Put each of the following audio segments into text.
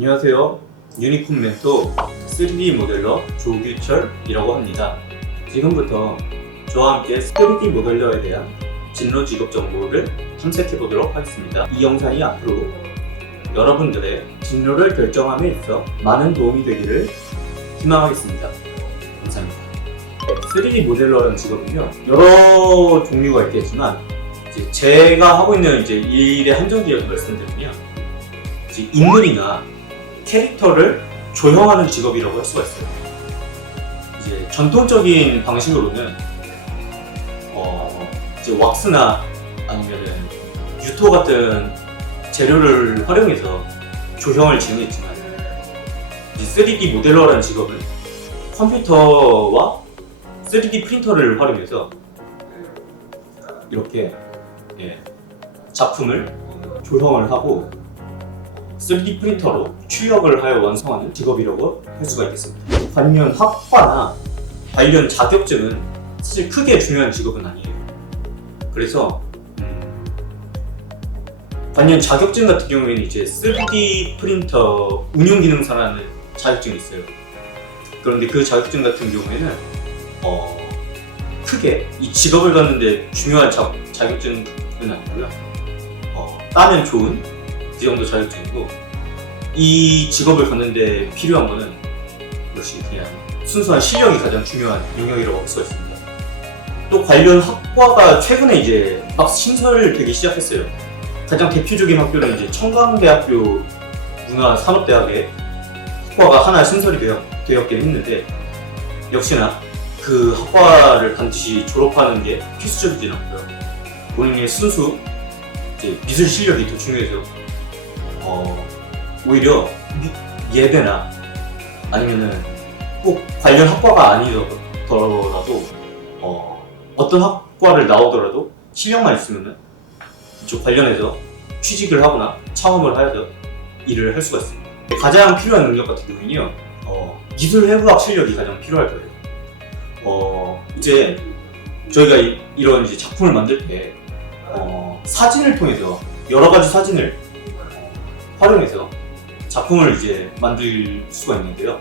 안녕하세요. 유니콘 멘토 3D 모델러 조규철이라고 합니다. 지금부터 저와 함께 3D 모델러에 대한 진로 직업 정보를 탐색해 보도록 하겠습니다. 이 영상이 앞으로 여러분들의 진로를 결정함에 있어 많은 도움이 되기를 희망하겠습니다. 감사합니다. 3D 모델러라는 직업은요, 여러 종류가 있겠지만 제가 하고 있는 일의 한정기를 말씀드리면 인물이나 캐릭터를 조형하는 직업이라고 할 수가 있어요. 전통적인 방식으로는 왁스나 아니면은 유토 같은 재료를 활용해서 조형을 진행했지만 3D 모델러라는 직업은 컴퓨터와 3D 프린터를 활용해서 이렇게 작품을 조형을 하고 3D 프린터로 출력을 하여 완성하는 직업이라고 할 수가 있겠습니다. 관련 학과나 관련 자격증은 사실 크게 중요한 직업은 아니에요. 그래서 관련 자격증 같은 경우에는 3D 프린터 운용 기능사라는 자격증이 있어요. 그런데 그 자격증 같은 경우에는 크게 이 직업을 갖는데 중요한 자격증은 아니고요. 따면 좋은 그 정도 자격증이고, 이 직업을 갖는데 필요한 거는 역시 그냥 순수한 실력이 가장 중요한 영역이라고 할 수가 있습니다. 또 관련 학과가 최근에 막 신설되기 시작했어요. 가장 대표적인 학교는 청강대학교 문화산업대학에 학과가 하나 신설이 되었긴 했는데, 역시나 그 학과를 반드시 졸업하는 게 필수적이진 않고요. 본인의 순수 미술 실력이 더 중요해서 오히려 예대나 아니면은 꼭 관련 학과가 아니더라도 어떤 학과를 나오더라도 실력만 있으면은 이쪽 관련해서 취직을 하거나 창업을 하여서 일을 할 수가 있습니다. 가장 필요한 능력 같은 경우는요, 미술 해부학 실력이 가장 필요할 거예요. 저희가 이런 작품을 만들 때 사진을 통해서 여러 가지 사진을 활용해서 작품을 만들 수가 있는데요.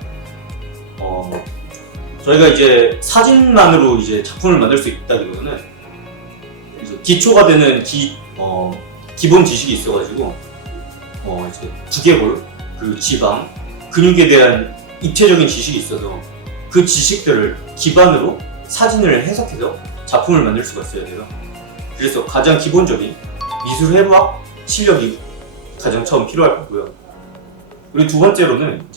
저희가 사진만으로 작품을 만들 수 있다기보다는 기초가 되는 기본 지식이 있어가지고 두개골, 그 지방, 근육에 대한 입체적인 지식이 있어서 그 지식들을 기반으로 사진을 해석해서 작품을 만들 수가 있어야 돼요. 그래서 가장 기본적인 미술 해부학 실력이 가장 처음 필요할 거고요. 그리고 두 번째로는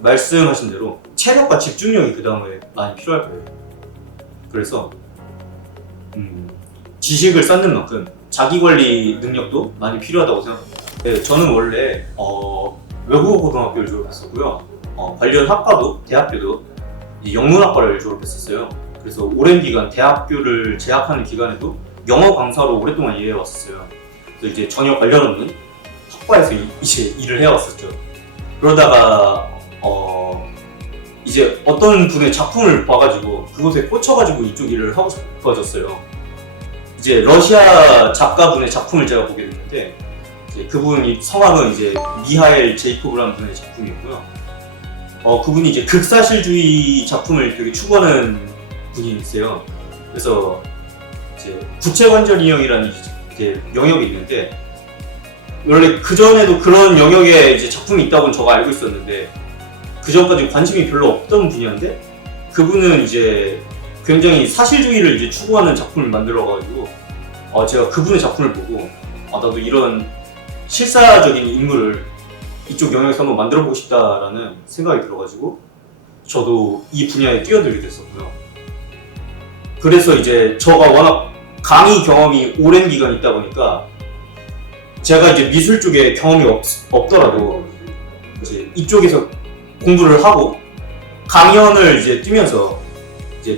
말씀하신 대로 체력과 집중력이 그 다음에 많이 필요할 거예요. 그래서 지식을 쌓는 만큼 자기관리 능력도 많이 필요하다고 생각합니다. 네, 저는 원래 외국어 고등학교를 졸업했었고요. 관련 학과도 대학교도 영문학과를 졸업했었어요. 그래서 오랜 기간 대학교를 재학하는 기간에도 영어 강사로 오랫동안 일해왔었어요. 그래서 전혀 관련 없는 학과에서 일을 해왔었죠. 그러다가 어떤 분의 작품을 봐가지고 그곳에 꽂혀가지고 이쪽 일을 하고 싶어졌어요. 러시아 작가분의 작품을 제가 보게 됐는데, 그분이 성함은 미하엘 제이코브라는 분의 작품이고요. 그분이 극사실주의 작품을 되게 추구하는 분이세요. 그래서 구체관절 인형이라는 영역이 있는데, 원래 그전에도 그런 영역에 작품이 있다고는 제가 알고 있었는데, 그전까지 관심이 별로 없던 분야인데, 그분은 굉장히 사실주의를 추구하는 작품을 만들어가지고, 제가 그분의 작품을 보고 나도 이런 실사적인 인물을 이쪽 영역에서 한번 만들어보고 싶다라는 생각이 들어가지고 저도 이 분야에 뛰어들게 됐었고요. 그래서 저가 워낙 강의 경험이 오랜 기간 있다 보니까 제가 미술 쪽에 경험이 없더라도 이쪽에서 공부를 하고 강연을 뛰면서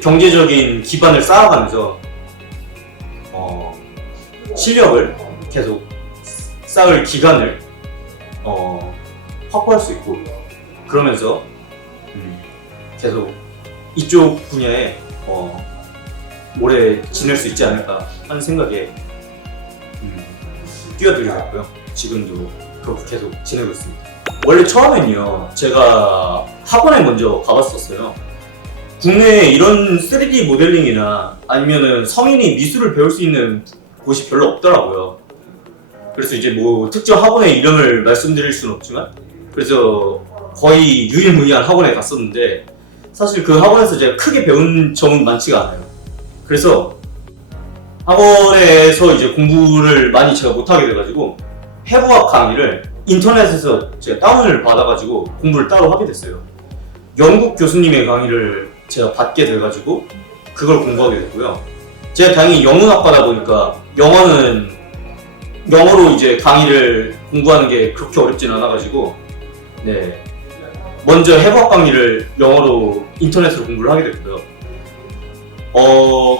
경제적인 기반을 쌓아가면서 실력을 계속 쌓을 기간을 확보할 수 있고, 그러면서 계속 이쪽 분야에 오래 지낼 수 있지 않을까 하는 생각에 뛰어들게 됐고요. 지금도 그렇게 계속 지내고 있습니다. 원래 처음엔요, 제가 학원에 먼저 가봤었어요. 국내에 이런 3D 모델링이나 아니면은 성인이 미술을 배울 수 있는 곳이 별로 없더라고요. 그래서 이제 뭐 특정 학원의 이름을 말씀드릴 수는 없지만, 그래서 거의 유일무이한 학원에 갔었는데, 사실 그 학원에서 제가 크게 배운 점은 많지가 않아요. 그래서 학원에서 이제 공부를 많이 제가 못하게 돼가지고 해부학 강의를 인터넷에서 제가 다운을 받아가지고 공부를 따로 하게 됐어요. 영국 교수님의 강의를 제가 받게 돼가지고 그걸 공부하게 됐고요. 제가 당연히 영문학과다 보니까 영어로 이제 강의를 공부하는 게 그렇게 어렵진 않아가지고, 네, 먼저 해부학 강의를 영어로 인터넷으로 공부를 하게 됐고요.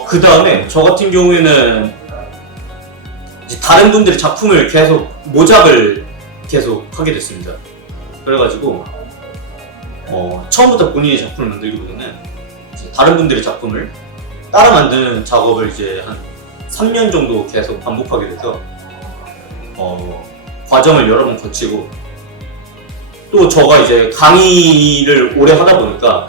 그 다음에 저 같은 경우에는 이제 다른 분들의 작품을 계속 모작을 계속 하게 됐습니다. 그래가지고 처음부터 본인의 작품을 만들기보다는 이제 다른 분들의 작품을 따라 만드는 작업을 이제 한 3년 정도 계속 반복하게 돼서 과정을 여러 번 거치고, 또 저가 이제 강의를 오래 하다 보니까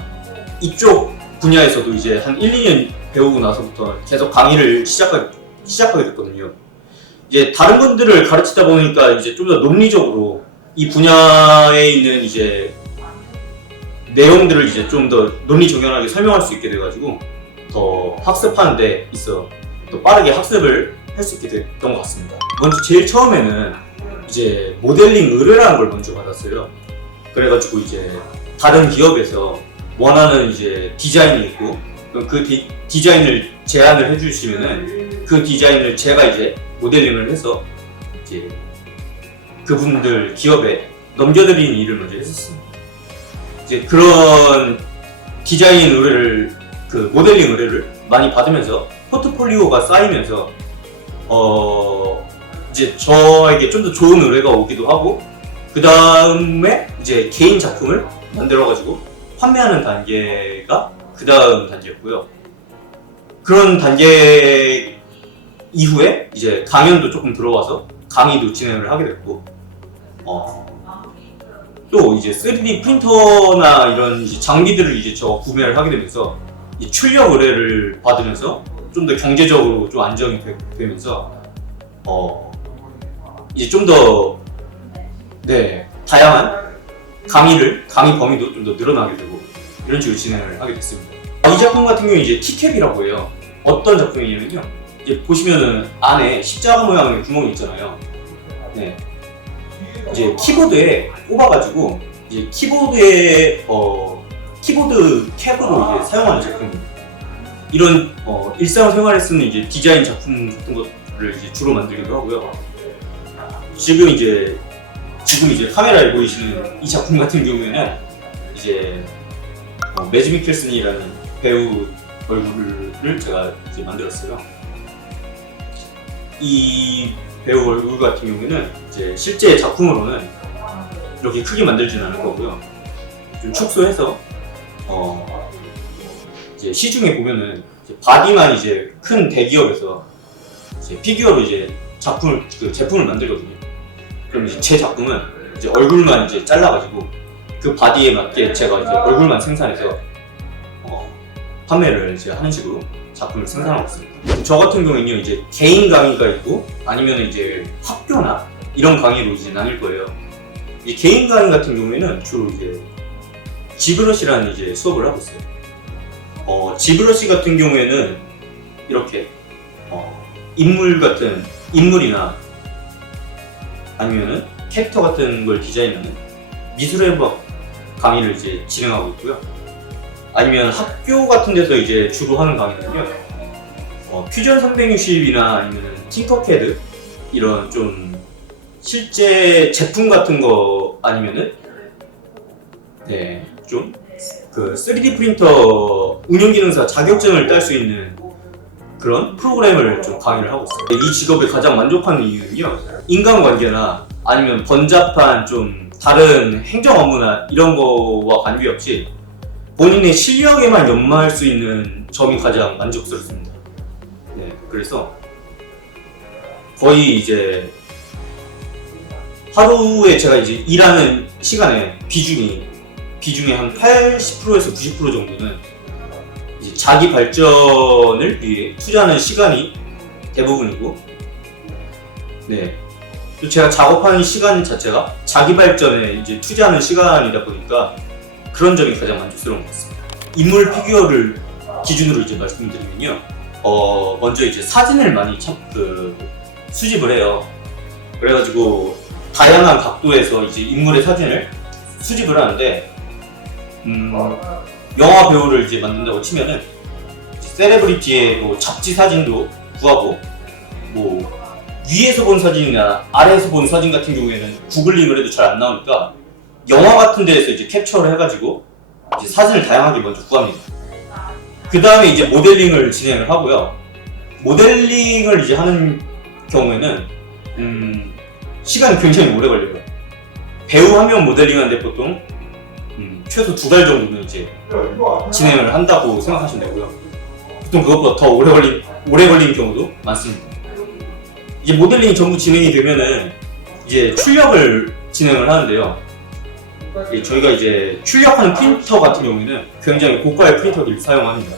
이쪽 분야에서도 이제 한 1, 2년 배우고 나서부터 계속 강의를 시작하게 됐거든요. 이제 다른 분들을 가르치다 보니까 이제 좀 더 논리적으로 이 분야에 있는 이제 내용들을 이제 좀 더 논리정연하게 설명할 수 있게 돼가지고 더 학습하는 데 있어 더 빠르게 학습을 할 수 있게 됐던 것 같습니다. 먼저 제일 처음에는 이제 모델링 의뢰라는 걸 먼저 받았어요. 그래가지고 이제 다른 기업에서 원하는 이제 디자인이 있고, 그럼 그 디자인을 제안을 해주시면은 그 디자인을 제가 이제 모델링을 해서 이제 그분들 기업에 넘겨드리는 일을 먼저 했었습니다. 이제 그런 디자인 의뢰를, 그 모델링 의뢰를 많이 받으면서 포트폴리오가 쌓이면서 이제 저에게 좀 더 좋은 의뢰가 오기도 하고, 그 다음에 이제 개인 작품을 만들어가지고 판매하는 단계가 그 다음 단계였고요. 그런 단계 이후에 이제 강연도 조금 들어와서 강의도 진행을 하게 됐고, 또 이제 3D 프린터나 이런 이제 장비들을 이제 저 구매를 하게 되면서 이 출력 의뢰를 받으면서 좀 더 경제적으로 좀 안정이 되면서 이제 좀 더 다양한 강의 범위도 좀 더 늘어나게 되고 이런 식으로 진행을 하게 됐습니다. 이 작품 같은 경우는 이제 티캡이라고 해요. 어떤 작품이냐면요, 이제 보시면은 안에 십자가 모양의 구멍이 있잖아요. 네, 이제 키보드에 꼽아가지고 이제 키보드에 키보드 캡으로 이제 사용하는 제품입니다. 이런 일상생활에 쓰는 이제 디자인 작품 같은 것들을 이제 주로 만들기도 하고요. 지금 이제 카메라에 보이시는 이 작품 같은 경우에는 이제 매즈 미켈슨이라는 배우 얼굴을 제가 이제 만들었어요. 이 배우 얼굴 같은 경우에는 이제 실제 작품으로는 이렇게 크게 만들지는 않을 거고요. 좀 축소해서 이제 시중에 보면은 이제 바디만 이제 큰 대기업에서 이제 피규어로 이제 제품을 만들거든요. 그럼 이제 제 작품은 이제 얼굴만 이제 잘라가지고 그 바디에 맞게 제가 이제 얼굴만 생산해서 판매를 이제 하는 식으로 작품을 생산하고 있습니다. 저 같은 경우는요, 이제 개인 강의가 있고 아니면 이제 학교나 이런 강의로 이제 나뉠 거예요. 이 개인 강의 같은 경우에는 주로 이제 지브러시라는 이제 수업을 하고 있어요. 지브러시 같은 경우에는 이렇게 인물이나 아니면은 캐릭터 같은 걸 디자인하는 미술해부학 강의를 이제 진행하고 있고요. 아니면 학교 같은 데서 이제 주로 하는 강의는요, 퓨전 360이나 아니면 팅커캐드 이런 좀 실제 제품 같은 거 아니면은 좀 그 3D 프린터 운영기능사 자격증을 딸 수 있는 그런 프로그램을 좀 강의를 하고 있어요. 이 직업에 가장 만족하는 이유는요, 인간관계나 아니면 번잡한 좀 다른 행정 업무나 이런 거와 관계없이 본인의 실력에만 연마할 수 있는 점이 가장 만족스럽습니다. 네, 그래서 거의 이제 하루에 제가 이제 일하는 시간의 비중이 한 80%에서 90% 정도는 이제 자기 발전을 위해 투자하는 시간이 대부분이고, 네. 또 제가 작업하는 시간 자체가 자기 발전에 이제 투자하는 시간이다 보니까 그런 점이 가장 만족스러운 것 같습니다. 인물 피규어를 기준으로 이제 말씀드리면요. 먼저 이제 사진을 많이 수집을 해요. 그래가지고 다양한 각도에서 이제 인물의 사진을 수집을 하는데, 영화 배우를 이제 만든다고 치면은 셀레브리티의 뭐 잡지 사진도 구하고, 뭐 위에서 본 사진이나 아래에서 본 사진 같은 경우에는 구글링을 해도 잘 안 나오니까 영화 같은 데에서 이제 캡처를 해가지고 이제 사진을 다양하게 먼저 구합니다. 그 다음에 이제 모델링을 진행을 하고요. 모델링을 이제 하는 경우에는 시간이 굉장히 오래 걸려요. 배우 한 명 모델링하는데 보통 최소 2달 정도는 이제 진행을 한다고 생각하시면 되고요. 보통 그것보다 더 오래 걸리는 경우도 많습니다. 이제 모델링이 전부 진행이 되면은 이제 출력을 진행을 하는데요. 저희가 이제 출력하는 프린터 같은 경우에는 굉장히 고가의 프린터들을 사용합니다.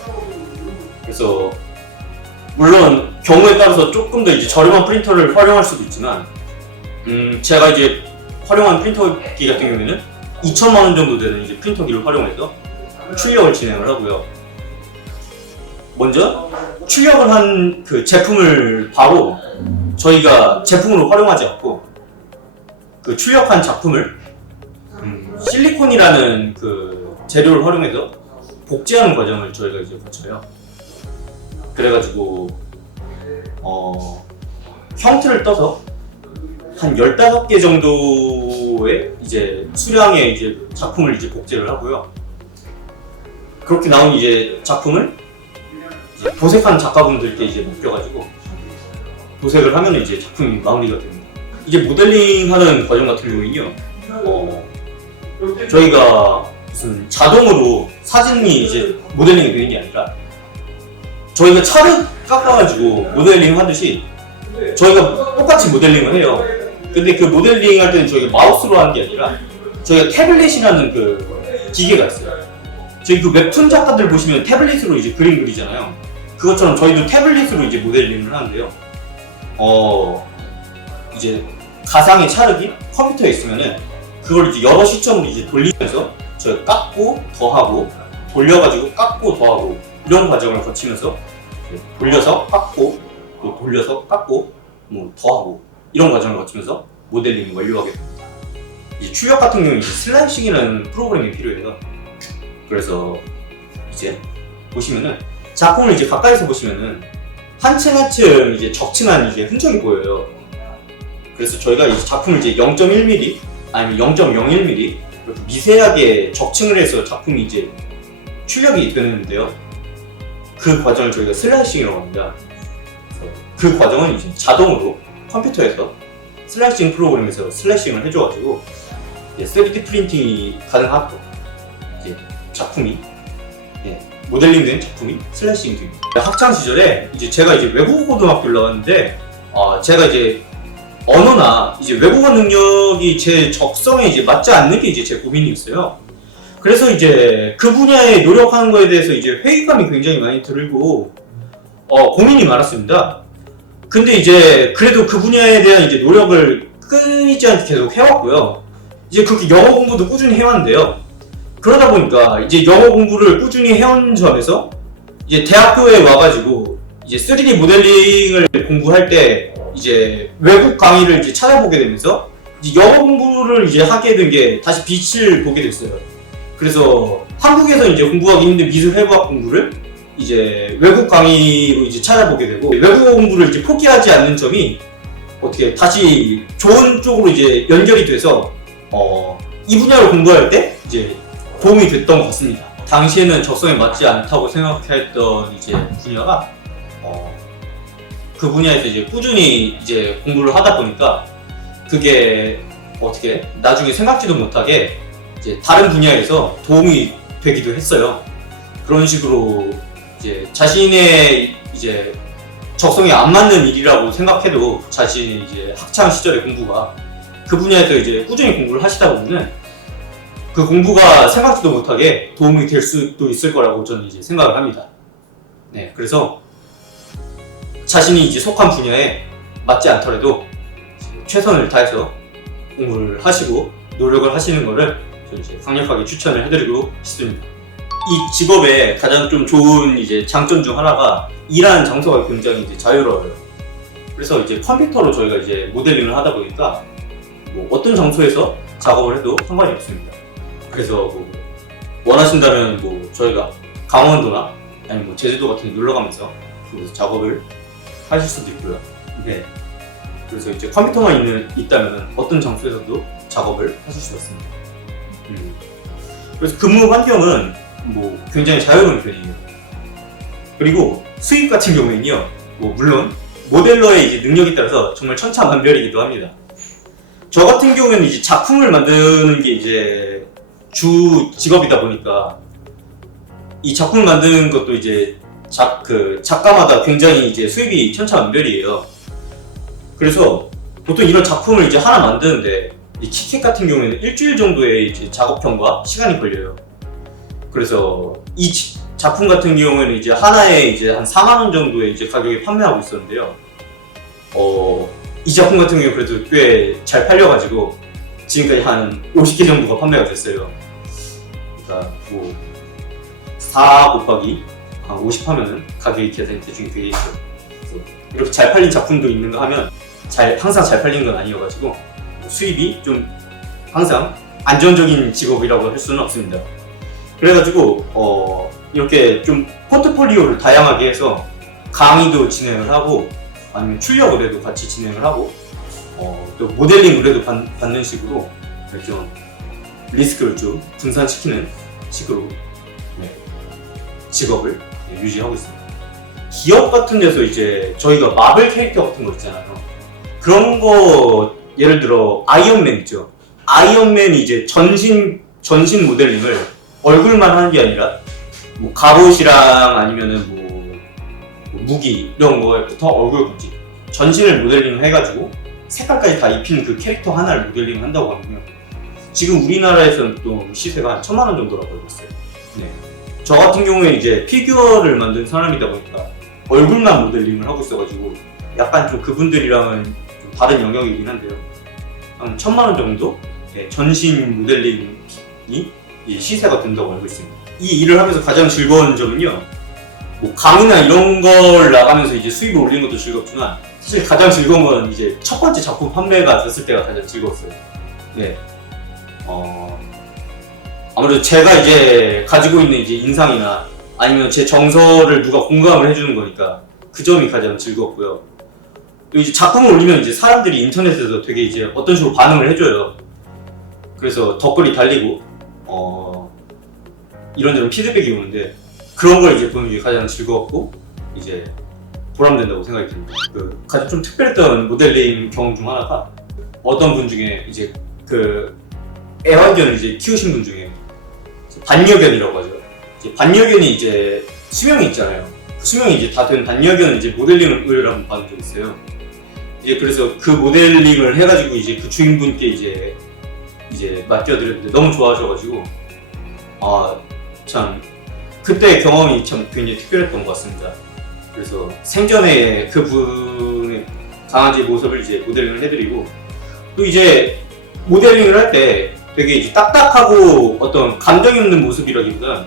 그래서 물론 경우에 따라서 조금 더 이제 저렴한 프린터를 활용할 수도 있지만, 제가 이제 활용한 프린터기 같은 경우에는 2천만 원 정도 되는 이제 프린터기를 활용해서 출력을 진행을 하고요. 먼저 출력을 한 그 제품을 바로 저희가 제품으로 활용하지 않고 그 출력한 작품을 실리콘이라는 그 재료를 활용해서 복제하는 과정을 저희가 이제 거쳐요. 그래가지고 형틀을 떠서 한 15개 정도의 이제 수량의 이제 작품을 이제 복제를 하고요. 그렇게 나온 이제 작품을 이제 도색한 작가분들께 이제 맡겨가지고 도색을 하면 이제 작품이 마무리가 됩니다. 이제 모델링하는 과정 같은 경우는요, 저희가 무슨 자동으로 사진이 이제 모델링이 되는 게 아니라 저희가 차를 깎아가지고 모델링 하듯이 저희가 똑같이 모델링을 해요. 근데 그 모델링 할 때는 저희가 마우스로 하는 게 아니라 저희가 태블릿이라는 그 기계가 있어요. 저희 그 웹툰 작가들 보시면 태블릿으로 이제 그림 그리잖아요. 그것처럼 저희도 태블릿으로 이제 모델링을 하는데요. 이제 가상의 찰흙이 컴퓨터에 있으면은 그걸 이제 여러 시점으로 이제 돌리면서 저희가 깎고 더하고 돌려가지고 깎고 더하고 이런 과정을 거치면서 돌려서 깎고 또 돌려서 깎고 뭐 더하고 이런 과정을 거치면서 모델링을 완료하게 됩니다. 이제 출력 같은 경우는 이제 슬라이싱이라는 프로그램이 필요해요. 그래서 이제 보시면은 작품을 이제 가까이서 보시면은 한 층 한 층 이제 적층한 이제 흔적이 보여요. 그래서 저희가 이 작품을 이제 0.1mm 아니면 0.01mm 이렇게 미세하게 적층을 해서 작품이 이제 출력이 되는데요. 그 과정을 저희가 슬라이싱이라고 합니다. 그 과정은 이제 자동으로 컴퓨터에서 슬라이싱 프로그램에서 슬라이싱을 해줘가지고 3D 프린팅이 가능하고 이제 작품이 모델링된 작품이 슬래싱이 됩니다. 학창 시절에 이제 제가 이제 외국어 고등학교를 나왔는데 제가 이제 언어나 이제 외국어 능력이 제 적성에 이제 맞지 않는 게 이제 제 고민이었어요. 그래서 이제 그 분야에 노력하는 거에 대해서 이제 회의감이 굉장히 많이 들고 고민이 많았습니다. 근데 이제 그래도 그 분야에 대한 이제 노력을 끊이지 않게 계속 해왔고요. 이제 그렇게 영어 공부도 꾸준히 해왔는데요. 그러다 보니까 이제 영어 공부를 꾸준히 해온 점에서 이제 대학교에 와가지고 이제 3D 모델링을 공부할 때 이제 외국 강의를 이제 찾아보게 되면서 이제 영어 공부를 이제 하게 된 게 다시 빛을 보게 됐어요. 그래서 한국에서 이제 공부하기 힘든 미술해부학 공부를 이제 외국 강의로 이제 찾아보게 되고 외국어 공부를 이제 포기하지 않는 점이 어떻게 다시 좋은 쪽으로 이제 연결이 돼서 이 분야를 공부할 때 이제 도움이 됐던 것 같습니다. 당시에는 적성에 맞지 않다고 생각했던 이제 분야가 그 분야에서 이제 꾸준히 이제 공부를 하다 보니까 그게 어떻게 나중에 생각지도 못하게 이제 다른 분야에서 도움이 되기도 했어요. 그런 식으로 이제 자신의 이제 적성에 안 맞는 일이라고 생각해도 자신이 이제 학창 시절의 공부가 그 분야에서 이제 꾸준히 공부를 하시다 보면은 그 공부가 생각지도 못하게 도움이 될 수도 있을 거라고 저는 이제 생각을 합니다. 네, 그래서 자신이 이제 속한 분야에 맞지 않더라도 최선을 다해서 공부를 하시고 노력을 하시는 거를 저는 이제 강력하게 추천을 해드리고 싶습니다. 이 직업의 가장 좀 좋은 이제 장점 중 하나가 일하는 장소가 굉장히 이제 자유로워요. 그래서 이제 컴퓨터로 저희가 이제 모델링을 하다 보니까 뭐 어떤 장소에서 작업을 해도 상관이 없습니다. 그래서 뭐 원하신다면 뭐 저희가 강원도나 아니면 뭐 제주도 같은 데 놀러 가면서 거기서 작업을 하실 수도 있고요. 네. 그래서 이제 컴퓨터만 있다면 어떤 장소에서도 작업을 하실 수가 있습니다. 그래서 근무 환경은 뭐 굉장히 자유로운 편이에요. 그리고 수입 같은 경우에는요, 뭐 물론 모델러의 이제 능력에 따라서 정말 천차만별이기도 합니다. 저 같은 경우에는 이제 작품을 만드는 게 이제 주 직업이다 보니까 이 작품을 만드는 것도 이제 작가마다 굉장히 이제 수입이 천차만별이에요. 그래서 보통 이런 작품을 이제 하나 만드는데 이 티켓 같은 경우에는 일주일 정도의 이제 작업형과 시간이 걸려요. 그래서 이 작품 같은 경우에는 이제 하나에 이제 한 4만 원 정도의 이제 가격에 판매하고 있었는데요. 이 작품 같은 경우에 그래도 꽤 잘 팔려가지고 지금까지 한 50개 정도가 판매가 됐어요. 그러니까 뭐 4 곱하기 한 50 하면은 가격이 대충 되겠죠. 그래서 이렇게 잘 팔린 작품도 있는가 하면 항상 잘 팔린 건 아니어가지고 수입이 좀 항상 안정적인 직업이라고 할 수는 없습니다. 그래가지고 이렇게 좀 포트폴리오를 다양하게 해서 강의도 진행을 하고 아니면 출력 의뢰도 같이 진행을 하고 또 모델링 의뢰도 받는 식으로 좀 리스크를 좀 분산시키는 식으로 직업을 유지하고 있습니다. 기업 같은 데서 이제 저희가 마블 캐릭터 같은 거 있잖아요. 그런 거 예를 들어 아이언맨 있죠. 아이언맨이 이제 전신 모델링을 얼굴만 하는 게 아니라 뭐 갑옷이랑 아니면은 뭐 무기 이런 거부터 얼굴까지 전신을 모델링을 해가지고 색깔까지 다 입힌 그 캐릭터 하나를 모델링을 한다고 하면요. 지금 우리나라에서는 또 시세가 한 1,000만 원 정도라고 알고 있어요. 네. 저 같은 경우에 이제 피규어를 만든 사람이다 보니까 얼굴만 모델링을 하고 있어가지고 약간 좀 그분들이랑은 좀 다른 영역이긴 한데요. 한 1,000만 원 정도 전신 모델링이 시세가 된다고 알고 있습니다. 이 일을 하면서 가장 즐거운 점은요, 뭐 강의나 이런 걸 나가면서 이제 수입을 올리는 것도 즐겁지만 사실 가장 즐거운 건 이제 첫 번째 작품 판매가 됐을 때가 가장 즐거웠어요. 네. 아무래도 제가 이제 가지고 있는 이제 인상이나 아니면 제 정서를 누가 공감을 해주는 거니까 그 점이 가장 즐겁고요. 또 이제 작품을 올리면 이제 사람들이 인터넷에서 되게 이제 어떤 식으로 반응을 해줘요. 그래서 댓글이 달리고 이런저런 피드백이 오는데 그런 걸 이제 보는 게 가장 즐거웠고 이제 보람된다고 생각이 듭니다. 그 가장 좀 특별했던 모델링 경험 중 하나가 어떤 분 중에 이제 그 애완견을 이제 키우신 분 중에 반려견이라고 하죠. 이제 반려견이 이제 수명이 있잖아요. 그 수명이 이제 다 된 반려견을 이제 모델링을 의뢰를 한번 받은 적이 있어요. 이제 그래서 그 모델링을 해가지고 이제 그 주인분께 이제 맡겨드렸는데 너무 좋아하셔가지고 참 그때 경험이 참 굉장히 특별했던 것 같습니다. 그래서 생전에 그분의 강아지 모습을 이제 모델링을 해드리고 또 이제 모델링을 할 때 되게 이제 딱딱하고 어떤 감정이 없는 모습이라기보다는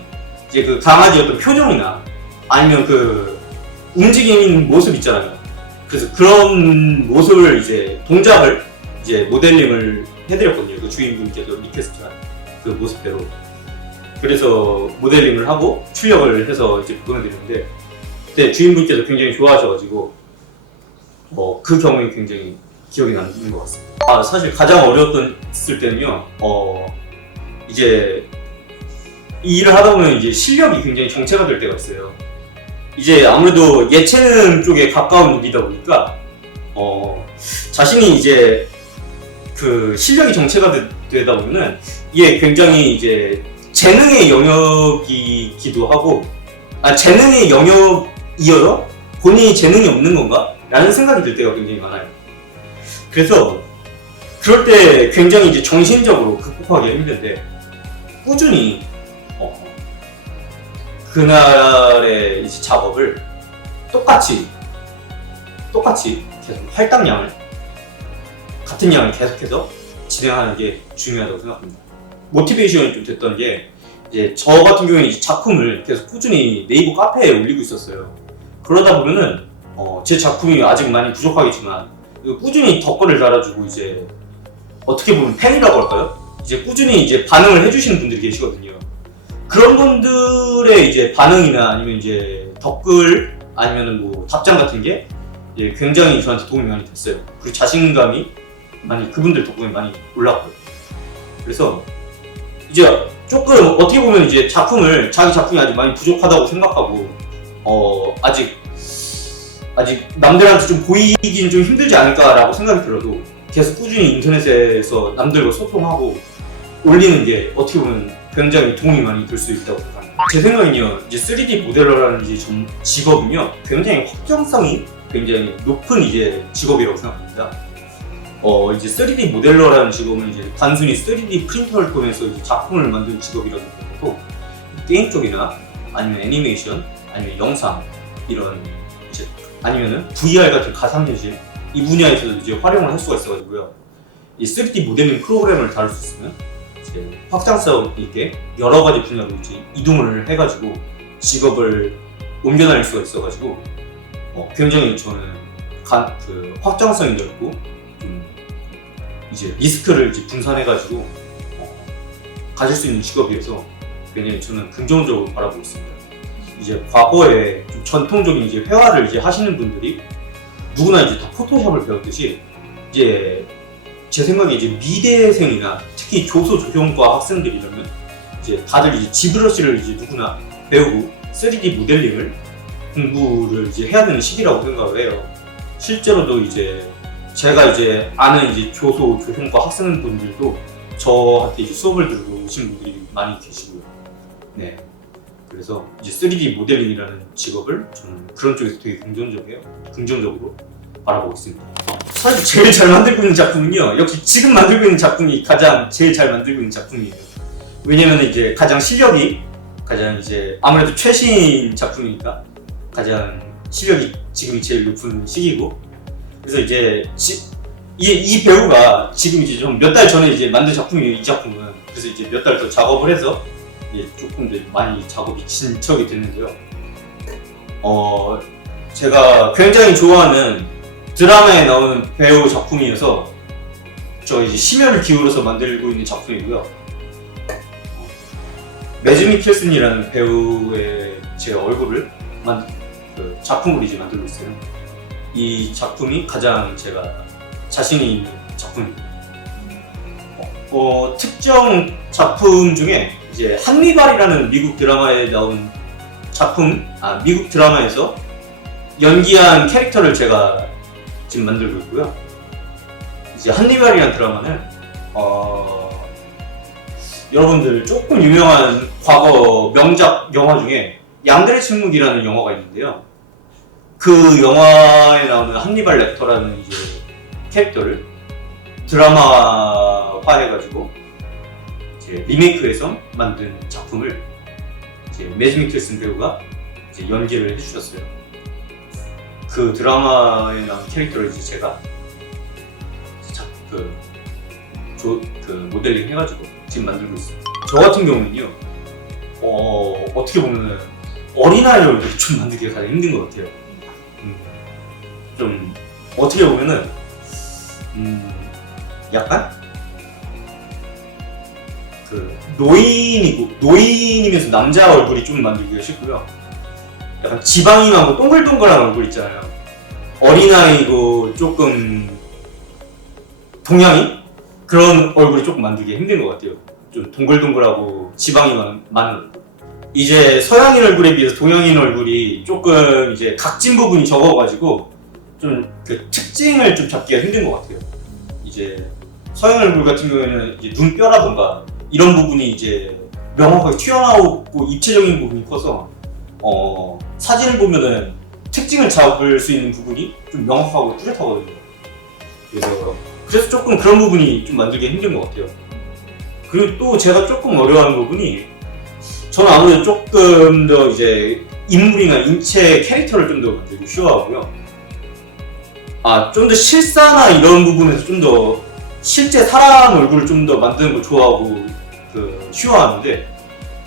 이제 그 강아지 어떤 표정이나 아니면 그 움직이는 모습 있잖아요. 그래서 그런 모습을 이제 동작을 이제 모델링을 해드렸거든요. 그 주인분께서 리퀘스트한 그 모습대로. 그래서 모델링을 하고 출력을 해서 이제 보내드렸는데 그때 주인분께서 굉장히 좋아하셔가지고 그 경험이 굉장히 기억이 남는 것 같습니다. 사실 가장 어려웠을 때는요, 이제 이 일을 하다 보면 이제 실력이 굉장히 정체가 될 때가 있어요. 이제 아무래도 예체능 쪽에 가까운 일이다 보니까 자신이 이제 그 실력이 정체가 되다 보면은 이게 굉장히 이제 재능의 영역이기도 하고 재능의 영역이어서 본인이 재능이 없는 건가? 라는 생각이 들 때가 굉장히 많아요. 그래서 그럴 때 굉장히 이제 정신적으로 극복하기가 힘든데 꾸준히 그날의 이제 작업을 똑같이 계속 할당량을 같은 양을 계속해서 진행하는 게 중요하다고 생각합니다. 모티베이션이 좀 됐던 게 이제 저 같은 경우에는 이제 작품을 계속 꾸준히 네이버 카페에 올리고 있었어요. 그러다 보면은 제 작품이 아직 많이 부족하겠지만 꾸준히 덧글을 달아주고 이제 어떻게 보면 팬이라고 할까요? 이제 꾸준히 이제 반응을 해주시는 분들이 계시거든요. 그런 분들의 이제 반응이나 아니면 이제 덧글 아니면은 뭐 답장 같은 게 굉장히 저한테 도움이 많이 됐어요. 그리고 자신감이 많이 그분들 덕분에 많이 올랐고요. 그래서 이제 조금 어떻게 보면 이제 자기 작품이 아직 많이 부족하다고 생각하고 아직 남들한테 좀 보이기는 좀 힘들지 않을까라고 생각이 들어도 계속 꾸준히 인터넷에서 남들과 소통하고 올리는 게 어떻게 보면 굉장히 도움이 많이 될 수 있다고 생각합니다. 제 생각은요, 이제 3D 모델러라는 이제 직업은요, 굉장히 확장성이 굉장히 높은 이제 직업이라고 생각합니다. 이제 3D 모델러라는 직업은 이제 단순히 3D 프린터를 통해서 이제 작품을 만드는 직업이라기보다도 게임 쪽이나 아니면 애니메이션, 아니면 영상 이런 이제 아니면은 VR 같은 가상현실 이 분야에서도 이제 활용을 할 수가 있어가지고요. 이 3D 모델링 프로그램을 다룰 수 있으면 이제 확장성 있게 여러 가지 분야로 이제 이동을 해가지고 직업을 옮겨 다닐 수가 있어가지고 굉장히 저는 그 확장성이 넓고 좀 이제 리스크를 이제 분산해가지고 가질 수 있는 직업이어서 굉장히 저는 긍정적으로 바라보고 있습니다. 이제 과거에 좀 전통적인 이제 회화를 이제 하시는 분들이 누구나 이제 다 포토샵을 배웠듯이 이제 제 생각에 이제 미대생이나 특히 조소 조형과 학생들이라면 이제 다들 이제 지브러시를 이제 누구나 배우고 3D 모델링을 공부를 이제 해야 되는 시기라고 생각을 해요. 실제로도 이제 제가 이제 아는 이제 조소 조형과 학생분들도 저한테 이제 수업을 들고 오신 분들이 많이 계시고요. 네. 그래서 이제 3D 모델링이라는 직업을 저는 그런 쪽에서 되게 긍정적으로 바라보고 있습니다. 사실 제일 잘 만들고 있는 작품은요, 역시 지금 만들고 있는 작품이 제일 잘 만들고 있는 작품이에요. 왜냐면 이제 가장 실력이 이제 아무래도 최신 작품이니까 가장 실력이 지금이 제일 높은 시기고, 그래서 이제 이 배우가 지금 이제 좀 몇 달 전에 이제 만든 작품이에요, 이 작품은. 그래서 이제 몇 달 더 작업을 해서 조금 더 많이 작업이 진척이 됐는데요. 제가 굉장히 좋아하는 드라마에 나오는 배우 작품이어서 저 이제 심혈을 기울여서 만들고 있는 작품이고요. 매즈 미켈슨이라는 배우의 제 얼굴을 그 작품으로 이제 만들고 있어요. 이 작품이 가장 제가 자신이 있는 작품입니다. 특정 작품 중에 이제 한니발이라는 미국 드라마에 나온 미국 드라마에서 연기한 캐릭터를 제가 지금 만들고 있고요. 이제 한니발이라는 드라마는 여러분들 조금 유명한 과거 명작 영화 중에 양들의 침묵이라는 영화가 있는데요. 그 영화에 나오는 한니발 렉터라는 이제 캐릭터를 드라마화해가지고 이제 리메이크해서 만든 작품을 이제 매즈 미켈슨 배우가 이제 연기를 해주셨어요. 그 드라마에 나온 캐릭터를 이제 제가 모델링 해가지고 지금 만들고 있어요. 저 같은 경우는요, 어떻게 보면 어린아이를 좀 만들기가 가장 힘든 것 같아요. 좀 어떻게 보면은 약간 그 노인이면서 남자 얼굴이 좀 만들기가 쉽고요. 약간 지방이 많고 동글동글한 얼굴 있잖아요. 어린아이고 조금 동양인? 그런 얼굴이 조금 만들기 힘든 것 같아요. 좀 동글동글하고 지방이 많은 얼굴. 이제 서양인 얼굴에 비해서 동양인 얼굴이 조금 이제 각진 부분이 적어가지고 좀 그 특징을 좀 잡기가 힘든 것 같아요. 이제 서양 얼굴 같은 경우에는 이제 눈뼈라던가 이런 부분이 이제 명확하게 튀어나오고 입체적인 부분이 커서 사진을 보면은 특징을 잡을 수 있는 부분이 좀 명확하고 뚜렷하거든요. 그래서 그래서 조금 그런 부분이 좀 만들기 힘든 것 같아요. 그리고 또 제가 조금 어려워하는 부분이, 저는 아무래도 조금 더 이제 인물이나 인체 캐릭터를 좀 더 만들기 쉬워하고요. 좀 더 실사나 이런 부분에서 좀 더 실제 사람 얼굴을 좀 더 만드는 걸 좋아하고 쉬워하는데,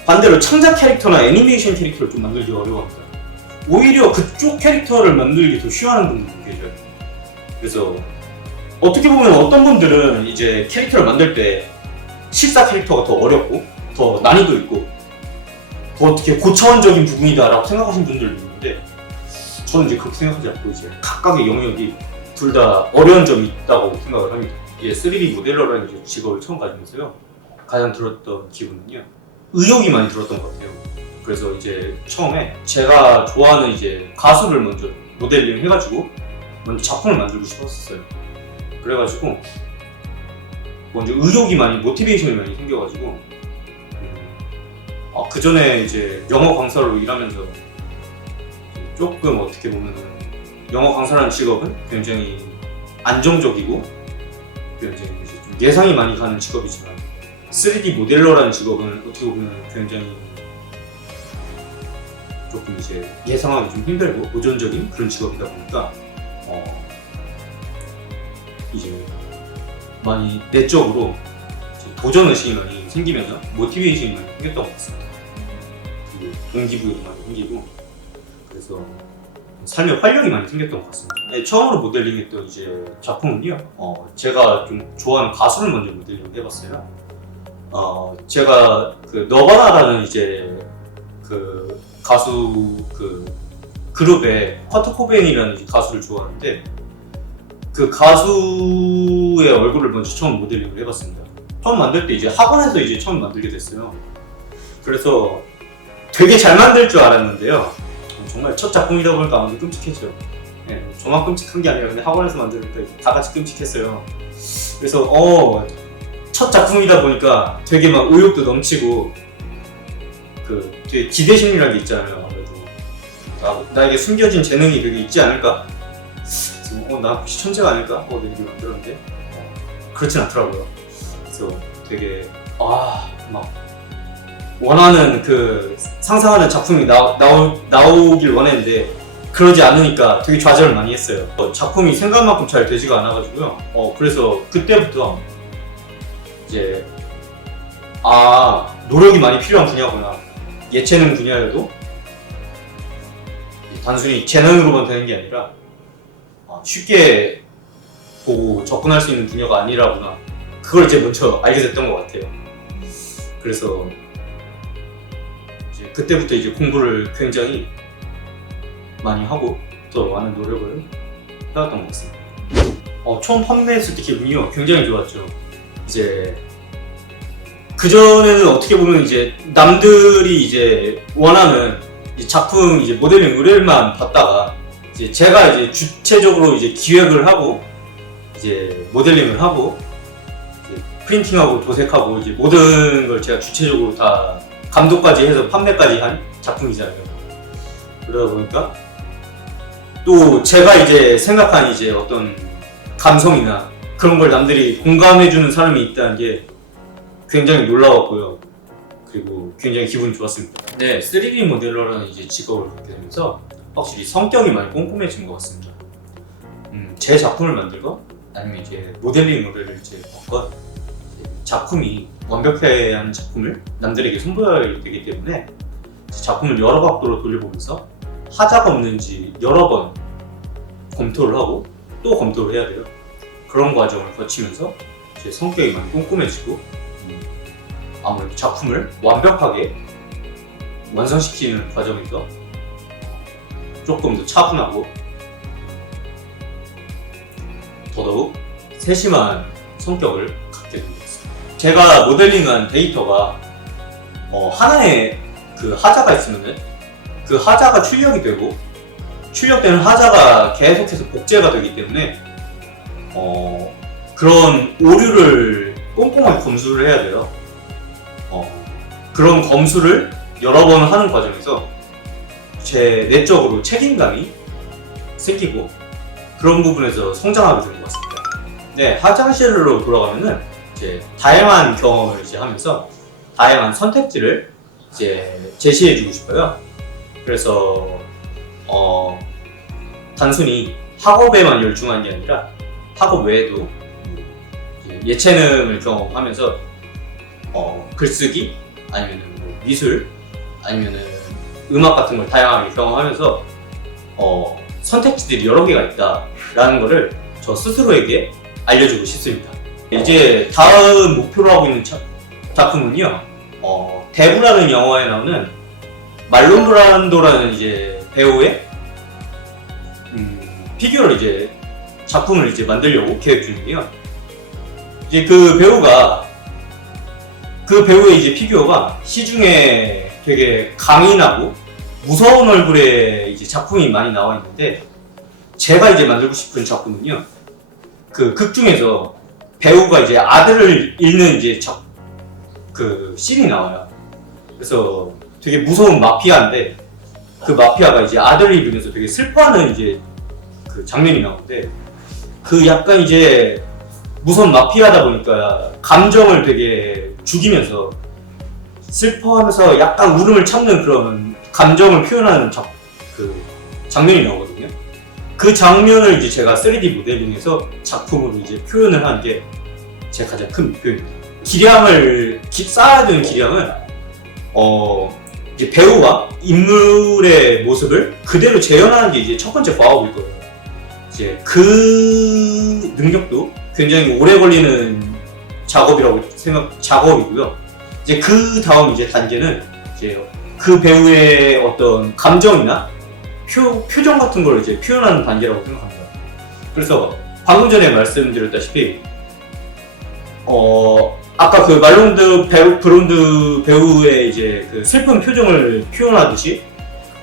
반대로 창작 캐릭터나 애니메이션 캐릭터를 좀 만들기 어려워합니다. 오히려 그쪽 캐릭터를 만들기 더 쉬워하는 분들도 계셔요. 그래서 어떻게 보면 어떤 분들은 이제 캐릭터를 만들 때 실사 캐릭터가 더 어렵고 더 난이도 있고 더 어떻게 고차원적인 부분이다라고 생각하시는 분들도 있는데, 저는 이제 그렇게 생각하지 않고 이제 각각의 영역이 둘 다 어려운 점이 있다고 생각을 합니다. 이제 3D 모델러라는 이제 직업을 처음 가지면서요, 가장 들었던 기분은요, 의욕이 많이 들었던 것 같아요. 그래서 이제 처음에 제가 좋아하는 이제 가수를 먼저 모델링 해가지고 먼저 작품을 만들고 싶었어요. 그래가지고 먼저 의욕이 많이, 모티베이션이 많이 생겨가지고 그 전에 이제 영어 강사로 일하면서 조금 어떻게 보면은 영어 강사라는 직업은 굉장히 안정적이고 굉장히 이제 좀 예상이 많이 가는 직업이지만, 3D 모델러라는 직업은 어떻게 보면 굉장히 조금 이제 예상하기 좀 힘들고 도전적인 그런 직업이다 보니까 이제 많이 내적으로 도전 의식이 많이 생기면서 모티베이션이 많이 생겼던 것 같습니다. 그리고 동기부여도 많이 생기고, 그래서 삶에 활력이 많이 생겼던 것 같습니다. 네, 처음으로 모델링했던 이제 작품은요, 제가 좀 좋아하는 가수를 먼저 모델링을 해봤어요. 제가 그 너바나라는 이제 그 가수 그 그룹의 커트 코베인이라는 가수를 좋아하는데, 그 가수의 얼굴을 먼저 처음 모델링을 해봤습니다. 처음 만들 때 이제 학원에서 이제 처음 만들게 됐어요. 그래서 되게 잘 만들 줄 알았는데요, 정말 첫 작품이다 보니까 아무도 끔찍했죠. 네, 저만 끔찍한 게 아니라 근데 학원에서 만들 때 다 같이 끔찍했어요. 그래서 첫 작품이다 보니까 되게 막 의욕도 넘치고 되게 기대 심리라는 게 있잖아요. 아무래도 나에게 숨겨진 재능이 되게 있지 않을까? 그래서 나 혹시 천재가 아닐까? 내가 이렇게 만들었는데 그렇진 않더라고요. 그래서 되게 막 원하는 그 상상하는 작품이 나오길 원했는데 그러지 않으니까 되게 좌절을 많이 했어요. 작품이 생각만큼 잘 되지가 않아가지고요. 그래서 그때부터 이제 노력이 많이 필요한 분야구나. 예체능 분야여도 단순히 재능으로만 되는 게 아니라 쉽게 보고 접근할 수 있는 분야가 아니라구나. 그걸 이제 먼저 알게 됐던 것 같아요. 그래서 이제 그때부터 이제 공부를 굉장히 많이 하고 더 많은 노력을 해왔던 것 같습니다. 처음 판매했을 때 기분이요, 굉장히 좋았죠. 이제 그전에는 어떻게 보면 이제 남들이 이제 원하는 작품 이제 모델링 의뢰만 받다가 이제 제가 이제 주체적으로 이제 기획을 하고 이제 모델링을 하고 이제 프린팅하고 도색하고 이제 모든 걸 제가 주체적으로 다 감독까지 해서 판매까지 한 작품이잖아요. 그러다 보니까 또 제가 이제 생각한 이제 어떤 감성이나 그런 걸 남들이 공감해주는 사람이 있다는 게 굉장히 놀라웠고요. 그리고 굉장히 기분이 좋았습니다. 네, 3D 모델러라는 이제 직업을 갖게 되면서 확실히 성격이 많이 꼼꼼해진 것 같습니다. 제 작품을 만들건 아니면 이제 모델링을 이제 받건 작품이 완벽해야 하는 작품을 남들에게 선보여야 되기 때문에 작품을 여러 각도로 돌려보면서 하자가 없는지 여러 번 검토를 하고 또 검토를 해야 돼요. 그런 과정을 거치면서 제 성격이 많이 꼼꼼해지고 아무래도 작품을 완벽하게 완성시키는 과정에서 조금 더 차분하고 더더욱 세심한 성격을 갖게 된 것 같습니다. 제가 모델링한 데이터가 하나의 그 하자가 있으면 그 하자가 출력이 되고 출력되는 하자가 계속해서 복제가 되기 때문에 그런 오류를 꼼꼼하게 검수를 해야 돼요. 그런 검수를 여러 번 하는 과정에서 제 내적으로 책임감이 생기고 그런 부분에서 성장하게 되는 것 같습니다. 네, 학창시절로 돌아가면은 이제 다양한 경험을 이제 하면서 다양한 선택지를 이제 제시해주고 싶어요. 그래서 단순히 학업에만 열중한 게 아니라 학업 외에도 예체능을 경험하면서 글쓰기 아니면 뭐 미술 아니면은 음악 같은 걸 다양하게 경험하면서 선택지들이 여러 개가 있다라는 거를 저 스스로에게 알려주고 싶습니다. 이제 다음 목표로 하고 있는 작품은요, 대부라는 영화에 나오는 말론 브란도라는 이제 배우의 피규어를 이제 작품을 이제 만들려고 계획 중이에요. 이제 그 배우의 이제 피규어가 시중에 되게 강인하고 무서운 얼굴의 이제 작품이 많이 나와 있는데, 제가 이제 만들고 싶은 작품은요, 그 극 중에서 배우가 이제 아들을 잃는 이제 그 씬이 나와요. 그래서 되게 무서운 마피아인데, 그 마피아가 이제 아들을 잃으면서 되게 슬퍼하는 이제 그 장면이 나오는데, 그 약간 이제 무서운 마피아다 보니까 감정을 되게 죽이면서 슬퍼하면서 약간 울음을 참는 그런 감정을 표현하는 그 장면이 나오거든요. 그 장면을 이제 제가 3D 모델링해서 작품으로 이제 표현을 하는 게 제 가장 큰 목표입니다. 쌓아야 되는 기량은 이제 배우와 인물의 모습을 그대로 재현하는 게 이제 첫 번째 과업일 거예요. 이제 그 능력도 굉장히 오래 걸리는 작업이고요. 이제 그 다음 이제 단계는 이제 그 배우의 어떤 감정이나 표정 같은 걸 이제 표현하는 단계라고 생각합니다. 그래서 방금 전에 말씀드렸다시피 아까 그 브론드 배우의 이제 그 슬픈 표정을 표현하듯이,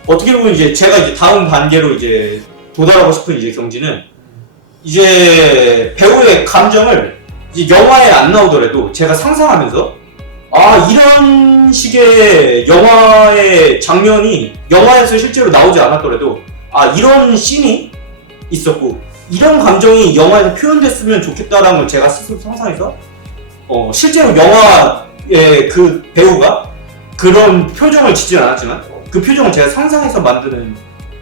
어떻게 보면 이제 제가 이제 다음 단계로 이제 도달하고 싶은 이제 경지는, 이제 배우의 감정을 이제 영화에 안 나오더라도 제가 상상하면서, 이런 식의 영화의 장면이 영화에서 실제로 나오지 않았더라도 이런 씬이 있었고 이런 감정이 영화에서 표현됐으면 좋겠다라는 걸 제가 스스로 상상해서 실제로 영화의 그 배우가 그런 표정을 짓진 않았지만 그 표정을 제가 상상해서 만드는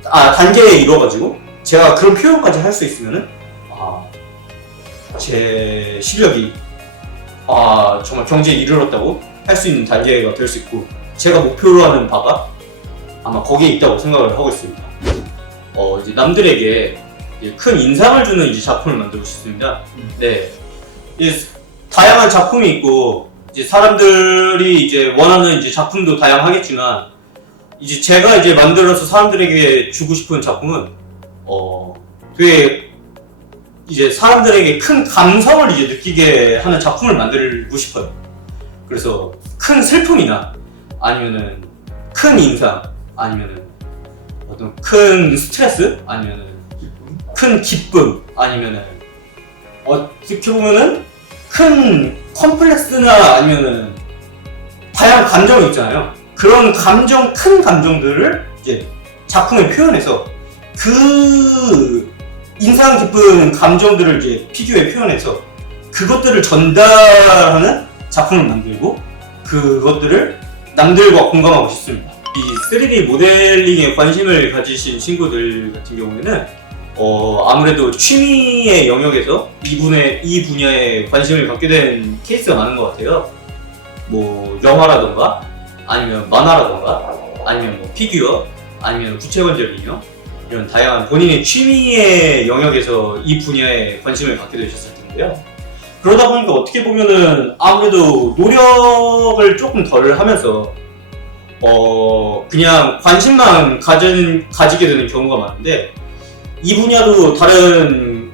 단계에 이뤄가지고 제가 그런 표현까지 할 수 있으면은 제 실력이 정말 경지에 이르렀다고 할 수 있는 단계가 될 수 있고, 제가 목표로 하는 바가 아마 거기에 있다고 생각을 하고 있습니다. 이제 남들에게 큰 인상을 주는 이제 작품을 만들고 싶습니다. 네, 다양한 작품이 있고 이제 사람들이 이제 원하는 이제 작품도 다양하겠지만, 이제 제가 이제 만들어서 사람들에게 주고 싶은 작품은 되게 이제 사람들에게 큰 감성을 이제 느끼게 하는 작품을 만들고 싶어요. 그래서 큰 슬픔이나 아니면은 큰 인상 아니면은 어떤 큰 스트레스 아니면은 큰 기쁨 아니면은 어떻게 보면은 큰 컴플렉스나 아니면은 다양한 감정이 있잖아요. 그런 큰 감정들을 이제 작품에 표현해서 그 인상 깊은 감정들을 이제 피규어에 표현해서 그것들을 전달하는 작품을 만들고 그것들을 남들과 공감하고 싶습니다. 이 3D 모델링에 관심을 가지신 친구들 같은 경우에는 아무래도 취미의 영역에서 이 분야에 관심을 갖게 된 케이스가 많은 것 같아요. 뭐 영화라던가 아니면 만화라던가 아니면 뭐 피규어 아니면 구체관절 인형, 이런 다양한 본인의 취미의 영역에서 이 분야에 관심을 갖게 되셨을 텐데요. 그러다 보니까 어떻게 보면은 아무래도 노력을 조금 덜 하면서 그냥 관심만 가지게 되는 경우가 많은데, 이 분야도 다른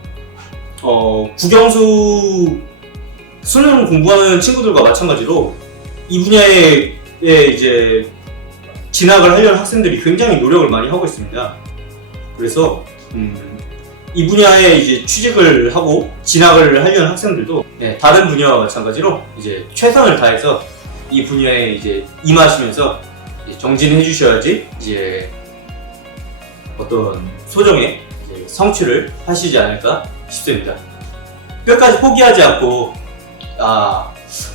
수능 공부하는 친구들과 마찬가지로 이 분야에 이제 진학을 하려는 학생들이 굉장히 노력을 많이 하고 있습니다. 그래서 이 분야에 이제 취직을 하고 진학을 하려는 학생들도 다른 분야와 마찬가지로 이제 최선을 다해서 이 분야에 이제 임하시면서 정진해 주셔야지 이제 어떤 소정의 이제 성취를 하시지 않을까 싶습니다. 끝까지 포기하지 않고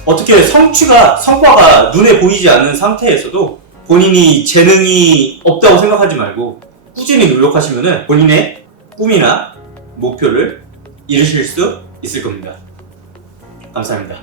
어떻게 성과가 눈에 보이지 않는 상태에서도 본인이 재능이 없다고 생각하지 말고 꾸준히 노력하시면은 본인의 꿈이나 목표를 이루실 수 있을 겁니다. 감사합니다.